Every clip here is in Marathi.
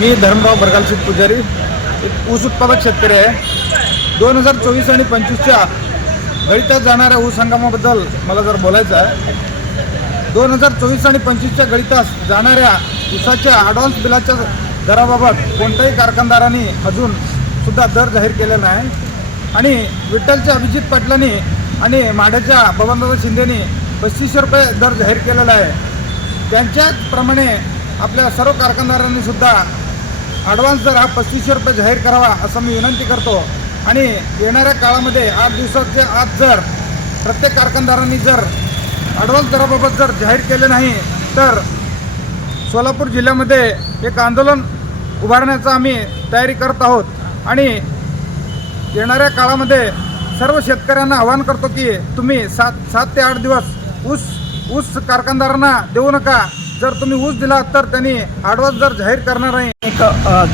मी धर्मराव बरगालशीत पुजारी, एक ऊस उत्पादक शेतकरी आहे। 2024 आणि 25च्या गळीतात जाणाऱ्या ऊस हंगामाबद्दल मला जर बोलायचं आहे। 2024 आणि 25च्या गळीतात जाणाऱ्या ऊसाच्या ॲडव्हान्स बिलाच्या दराबाबत कोणत्याही कारखानदारांनी अजून सुद्धा दर जाहीर केलेला नाही आणि विठ्ठलच्या अभिजित पाटलांनी आणि माढ्याच्या बबनदादा शिंदेनी 3500 रुपये दर जाहीर केलेला आहे। त्यांच्याचप्रमाणे आपल्या सर्व कारखानदारांनी सुद्धा ॲडव्हान्स दर हा 3500 रुपये जाहीर करावा असं मी विनंती करतो। आणि येणाऱ्या काळामध्ये 8 दिवसाच्या आत जर प्रत्येक कारखानदारांनी जर ॲडव्हान्स दराबाबत जर जाहीर केले नाही तर सोलापूर जिल्ह्यामध्ये एक आंदोलन उभारण्याचा आम्ही तयारी करत आहोत। आणि येणाऱ्या काळामध्ये सर्व शेतकऱ्यांना आवाहन करतो की तुम्ही 7 ते 8 दिवस ऊस कारखानदारांना देऊ नका। जर तुम्ही ऊस दिला तर त्यांनी ॲडव्हान्स दर जाहीर करणार नाही। एक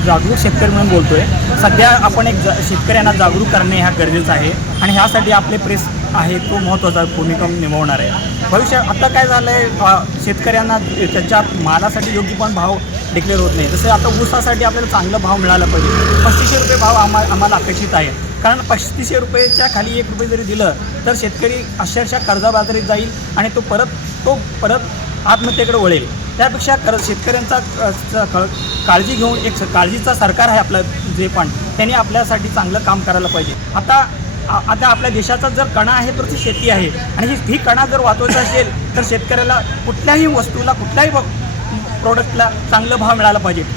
जागरूक शेतकरी म्हणून बोलतोय। सध्या आपण एक शेतकऱ्यांना जागरूक करणे हा गरजेचं आहे आणि ह्यासाठी आपले प्रेस आहे तो महत्त्वाचा भूमिका निभावणार आहे। भविष्यात आता काय झालं आहे, शेतकऱ्यांना त्यांच्या मालासाठी योग्य पण भाव डिक्लेअर होत नाही। जसं आता ऊसासाठी आपल्याला चांगला भाव मिळाला पाहिजे। 3500 रुपये भाव आम्हाला अपेक्षित आहे, कारण 3500 रुपयेच्या खाली 1 रुपये जरी दिलं तर शेतकरी अक्षरशः कर्जबाजारीत जाईल आणि तो परत आत्महत्येकडे वळेल। त्यापेक्षा शेतकऱ्यांचा काळजी घेऊन एक काळजीचा सरकार आहे आपलं, जे पण त्यांनी आपल्यासाठी चांगलं काम करायला पाहिजे। आता आपल्या देशाचा जर कणा आहे तर ती शेती आहे आणि ही कणा जर वाचवायचा असेल तर शेतकऱ्याला कुठल्याही वस्तूला कुठल्याही प्रॉडक्टला चांगला भाव मिळाला पाहिजे।